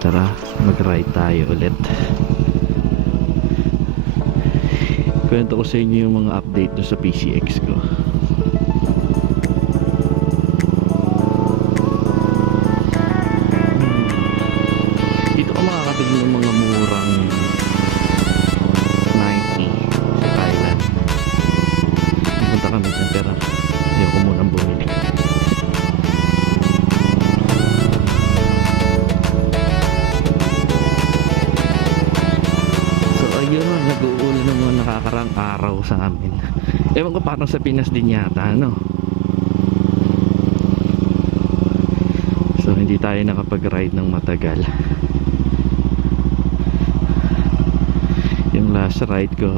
Tara, mag-ride tayo ulit. Kwento ko sa inyo yung mga update dun sa PCX ko. Dito ka makakabili ng mga murang 90 sa Thailand. Punta kami dyan pero ayoko munang bumili. Yun, nag-uulan ng mga nakakarang araw sa amin. Ewan ko, parang sa Pinas din yata, no? So hindi tayo nakapag-ride ng matagal. Yung last ride ko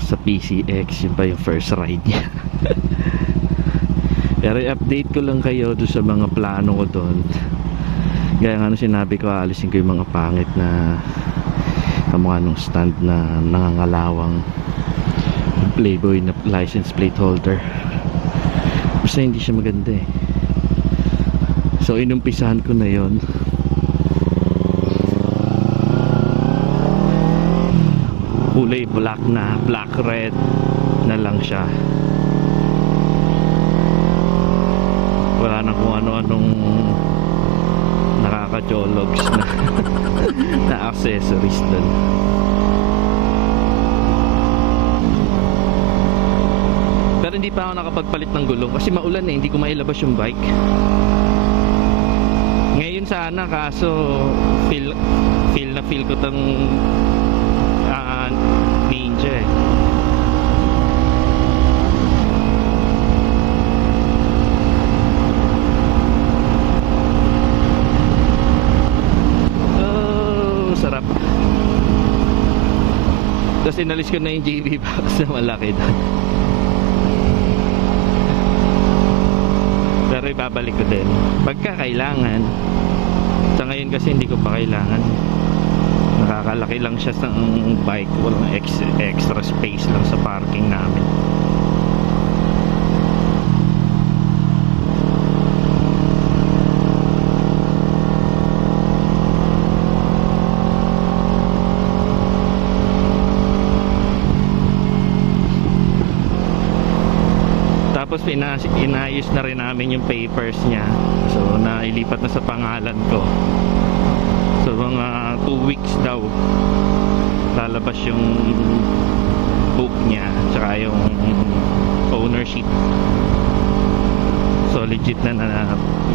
sa PCX, yun pa yung first ride niya. Pero i-update ko lang kayo doon sa mga plano ko doon. Gaya nga nung sinabi ko, aalisin ko yung mga pangit na kamukha nung stand na nangangalawang playboy na license plate holder. Basta hindi siya maganda eh. So inumpisahan ko na yon. Kulay black na, black red na lang siya. Wala na kung ano-anong nakaka-jologs na na accessories dun. Pero hindi pa ako nakapagpalit ng gulong kasi maulan eh, hindi ko mailabas yung bike. Ngayon sana, kaso feel ko tong ninja eh. Sarap. Tapos inalis ko na yung JB box na malaki doon. Pero ibabalik ko din pagka kailangan. Sa ngayon kasi hindi ko pa kailangan. Nakakalaki lang siya sa bike. Walang extra space lang sa parking namin. Tapos inayos na rin namin yung papers niya. So nailipat na sa pangalan ko. So mga 2 weeks daw lalabas yung book niya tsaka yung ownership. So legit na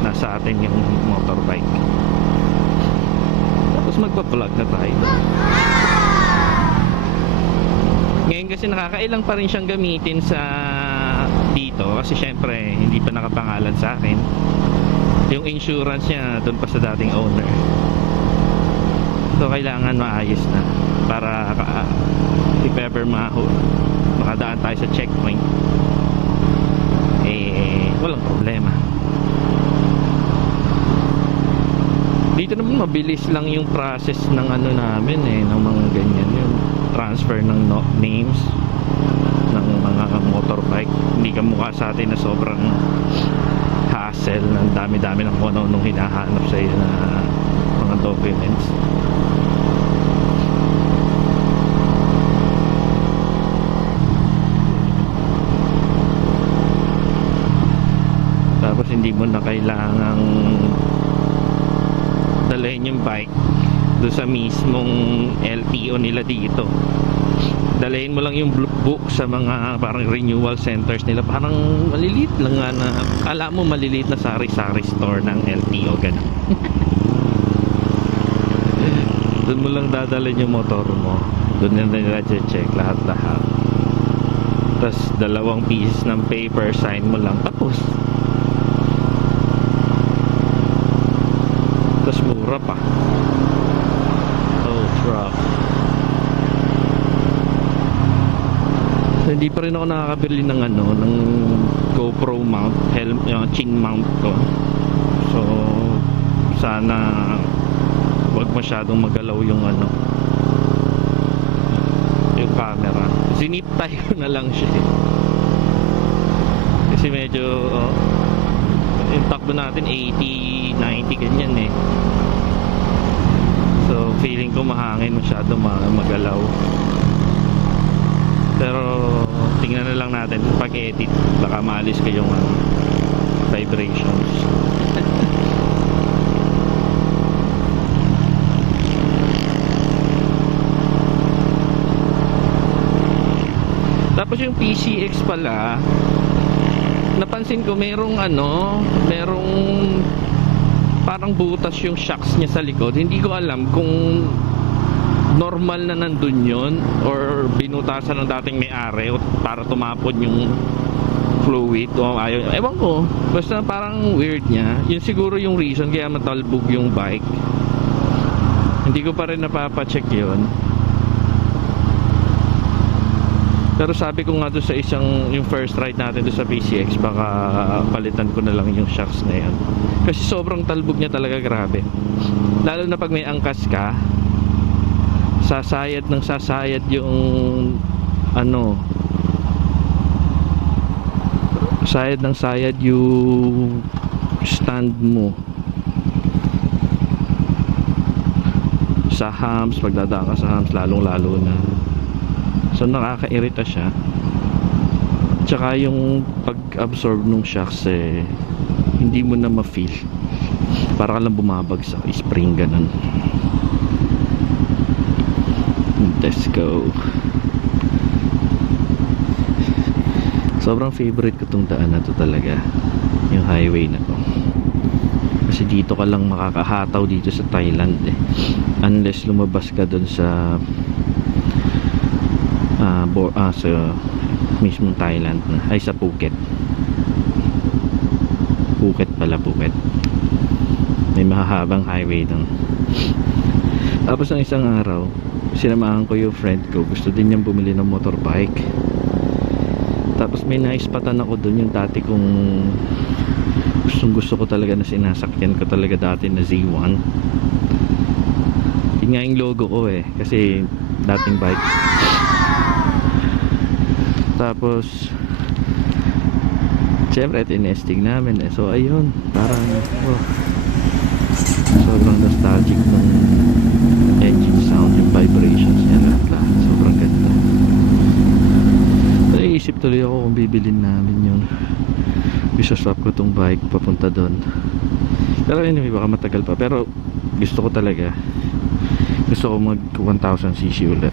nasa atin yung motorbike. Tapos magpa-vlog na tayo. Ngayon kasi nakakailang pa rin siyang gamitin sa dito kasi syempre hindi pa nakapangalan sa akin. Yung insurance niya doon pa sa dating owner. So kailangan maayos na para if ever makadaan tayo sa checkpoint eh walang problema. Dito naman mabilis lang yung process ng ano namin eh, ng mga ganyan, yung transfer ng names ng mga motorbike. Hindi ka mukha sa atin na sobrang hassle, ng dami-dami ng kung ano nung hinahanap sa iyo na mga documents. Tapos hindi mo na kailangang dalhin yung bike doon sa mismong LTO nila dito. Dalhin mo lang yung book sa mga parang renewal centers nila. Parang maliliit lang nga na, alam mo maliliit na sari-sari store ng LTO ganun. Doon mo lang dadalhin yung motor mo. Doon na nila check lahat-lahat. Tapos 2 pieces ng paper, sign mo lang, tapos. Tapos mura pa. Oh, truck. So, hindi pa rin ako nakakabili ng ano, ng GoPro mount, yung chin mount ko. So sana wag masyadong magalaw yung ano, yung camera. Sinip tayo na lang siya eh. Kasi medyo yung takbo natin 80, 90 ganyan eh. mahangin, masyado magalaw. Pero tingnan na lang natin pag edit, baka maalis ko yung vibrations. Tapos yung PCX pala, napansin ko merong parang butas yung shocks niya sa likod. Hindi ko alam kung normal na nandun yun or binutasan ng dating may-ari para tumapon yung fluid o ayaw, ewan ko, basta parang weird niya. Yun siguro yung reason kaya matalbog yung bike. Hindi ko pa rin napapacheck yun. Pero sabi ko nga doon sa yung first ride natin doon sa PCX, baka palitan ko na lang yung shocks na yan. Kasi sobrang talbog niya talaga, grabe. Lalo na pag may angkas ka, sasayad yung sayad yung stand mo sa humps. Pagdadaan ka sa humps, lalong lalo na. So nakakairita siya. Tsaka yung pag-absorb ng shocks hindi mo na ma-feel. Para ka lang bumabagsak, spring ganun. Let's go. Sobrang favorite ko tong daan na to talaga, yung highway na to. Kasi dito ka lang makakahataw dito sa Thailand unless lumabas ka dun sa sa mismong Thailand ay sa Phuket pala. Phuket may mahahabang highway dun. Tapos ng isang araw sinamahan ko yung friend ko, gusto din niyang bumili ng motorbike. Tapos may naispatan ako dun yung dati kong gusto ko talaga na sinasakyan ko talaga dati na Z1. Yun nga yung logo ko kasi dating bike. Tapos syempre tinesting namin so ayun, parang sobrang nostalgic ng engine sound, yung vibrations niya, lahat sobrang ganda. Naisip tuloy ako kung bibilin namin yun, isaswap ko tong bike papunta doon. Pero anyway, baka matagal pa, pero gusto ko mag 1000cc ulit.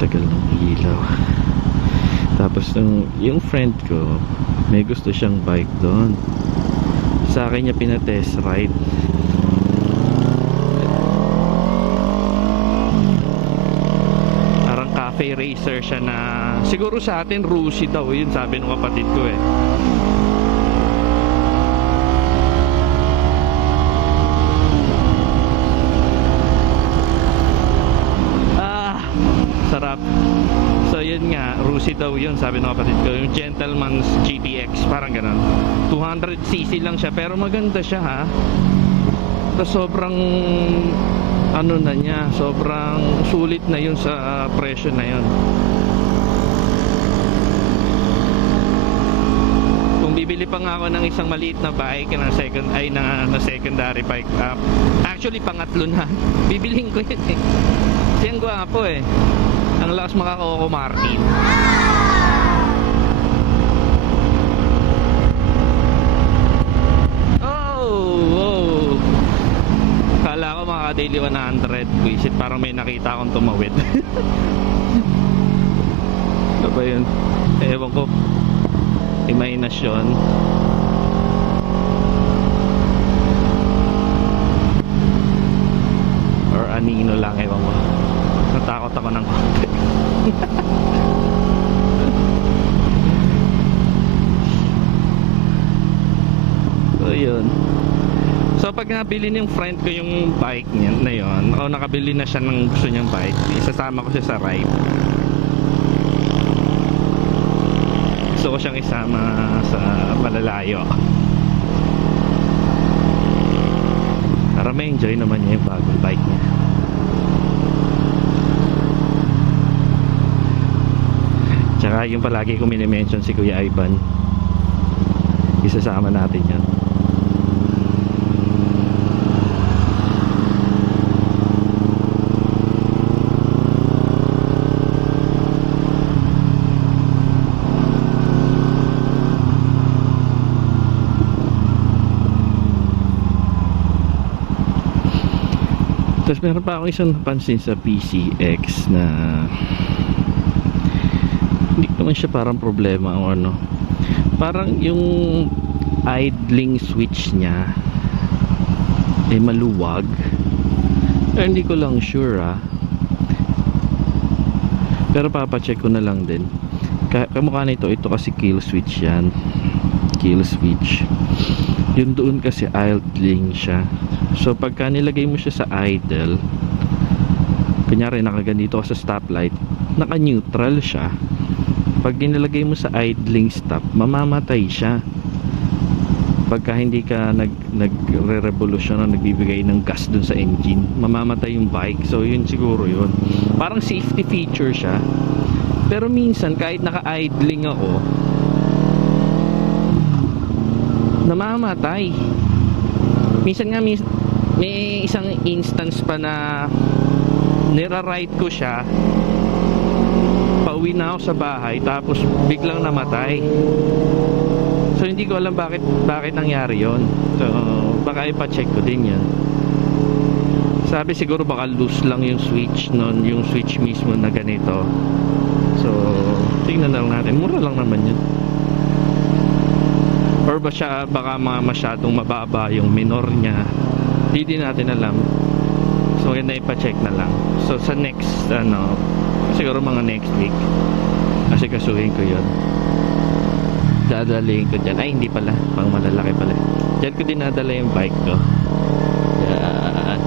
Tagal ng ilaw. Tapos yung friend ko may gusto siyang bike doon, sa akin niya pinatest ride. Parang cafe racer siya na siguro sa atin Rusi daw yun, sabi ng kapatid ko sarap. So yun nga, Rusi daw yun, sabi ng kapatid ko, yung Gentleman's GTX, parang ganun. 200cc lang siya, pero maganda siya ha. Tapos sobrang na niya, sobrang sulit na yun sa presyo na yun. Kung bibili pa nga ako ng isang maliit na bike na secondary bike, actually pangatlo na, bibilhin ko yun kasi ang gwapo ang lakas makakoko Martin. Oh, kala ko makaka-daily 100. Visit, parang may nakita akong tumawid. Ano ba yun? Ewan ko, imahinasyon. Or anino lang, ewan ko. Natakot ako ng konti. So yun. So pag nabili ng friend ko yung bike niya na yun, o nakabili na siya ng gusto niyang bike, isasama ko siya sa ride. Gusto ko siyang isama sa malalayo para may enjoy naman niya yung bagong bike niya. Tsaka yung palagi ko minimension si Kuya Ivan, isasama natin yan. Tapos meron pa akong isang napansin sa PCX na hindi naman siya parang problema o ano. Parang yung idling switch niya maluwag. Pero hindi ko lang sure pero papacheck ko na lang din. Kamukha nito, ito kasi kill switch yan. Kill switch. Yun doon kasi idling siya. So pagka nilagay mo siya sa idle, kunyari nakaganito ka sa stoplight, naka-neutral siya. Pag nilagay mo sa idling stop, mamamatay siya. Pagka hindi ka nagre-revolution o nagbibigay ng gas dun sa engine, mamamatay yung bike. So yun siguro yun. Parang safety feature siya. Pero minsan kahit naka-idling ako, namamatay. Minsan nga may isang instance pa na nira-ride ko siya, pauwi na ako sa bahay, tapos biglang namatay. So hindi ko alam bakit nangyari yon. So baka ipa-check ko din yan. Sabi siguro baka loose lang yung switch nun, yung switch mismo na ganito. So tingnan na lang natin, mura lang naman yun. Or baka masyadong mababa yung minor niya, hindi din natin alam. So maganda ipa-check na lang. So sa next siguro mga next week kasi kasuhin ko yun, dadalhin ko dyan. Ay hindi pala, pang malalaki pala. Dyan ko dinadala yung bike ko. Yan.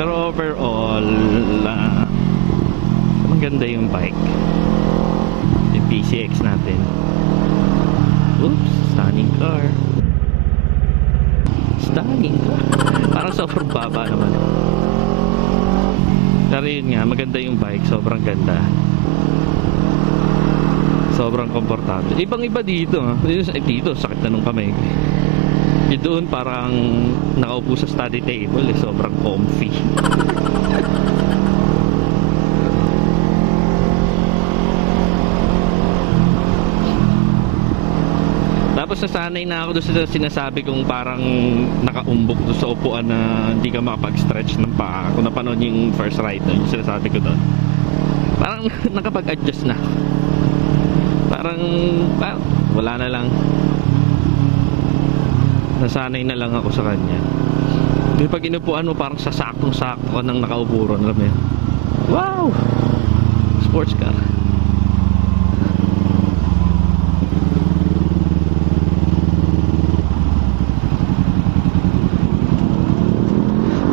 Pero overall, maganda yung bike, yung PCX natin. Oops, stunning car. Stunning car. Parang sobrang baba naman. Pero yun nga, maganda yung bike, sobrang ganda. Sobrang komportable. Ibang iba dito dito sakit na nung kamay. Yung doon parang nakaupo sa study table, sobrang comfy. Tapos nasanay na ako doon sa sinasabi kong parang nakaumbok doon sa upuan na hindi ka makapag-stretch ng paa. Kung napanood yung first ride doon, yung sinasabi ko doon, parang nakapag-adjust na. Parang wala na lang, nasanay na lang ako sa kanya. Kasi pag inupuan mo, parang sasaktong-sakto ka nang nakaupo ron, alam mo yun? Wow! Sports car.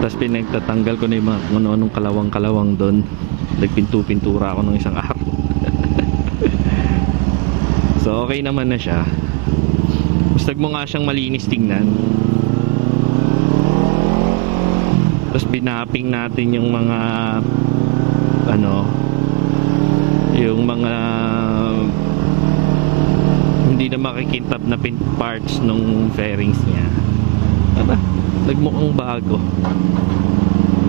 Tapos pinagtatanggal ko na yung mga ano-anong kalawang-kalawang doon. Nagpintura ako ng isang araw. So okay naman na siya. Gusto mo nga siyang malinis tingnan. Tapos binapping natin yung mga yung mga hindi na makikintab na pin parts nung fairings niya. Nagmukhang bago.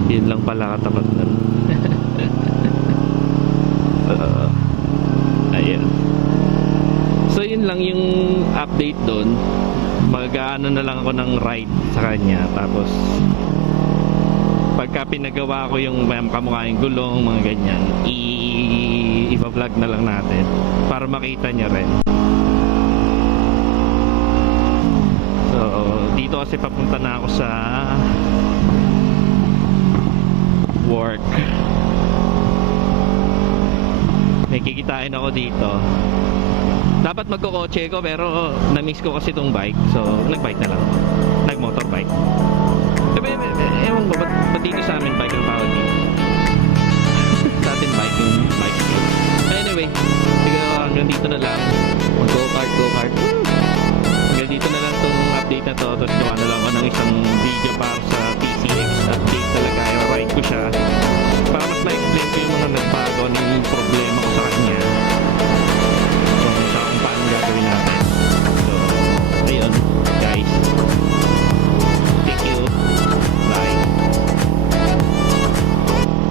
Yun lang pala katapat nun. Ayan. So yun lang yung update doon. Mag-ano na lang ako ng ride sa kanya. Tapos pagka pinagawa ko yung kamukha yung gulong, mga ganyan, i-vlog na lang natin para makita niya rin. So dito kasi papunta na ako sa work. May kikitain ako dito. Dapat magkokotse ko pero na-miss ko kasi itong bike. So nag-bike na lang, nag-motorbike. Ewan ko ba't dito sa amin bike ang tawag dito? Sa atin bike yung bicycle. Anyway, siguro hanggang dito na lang. Mag-go-kart. Hanggang dito na lang itong update na to. Tapos gawa na lang ako ng isang video para sa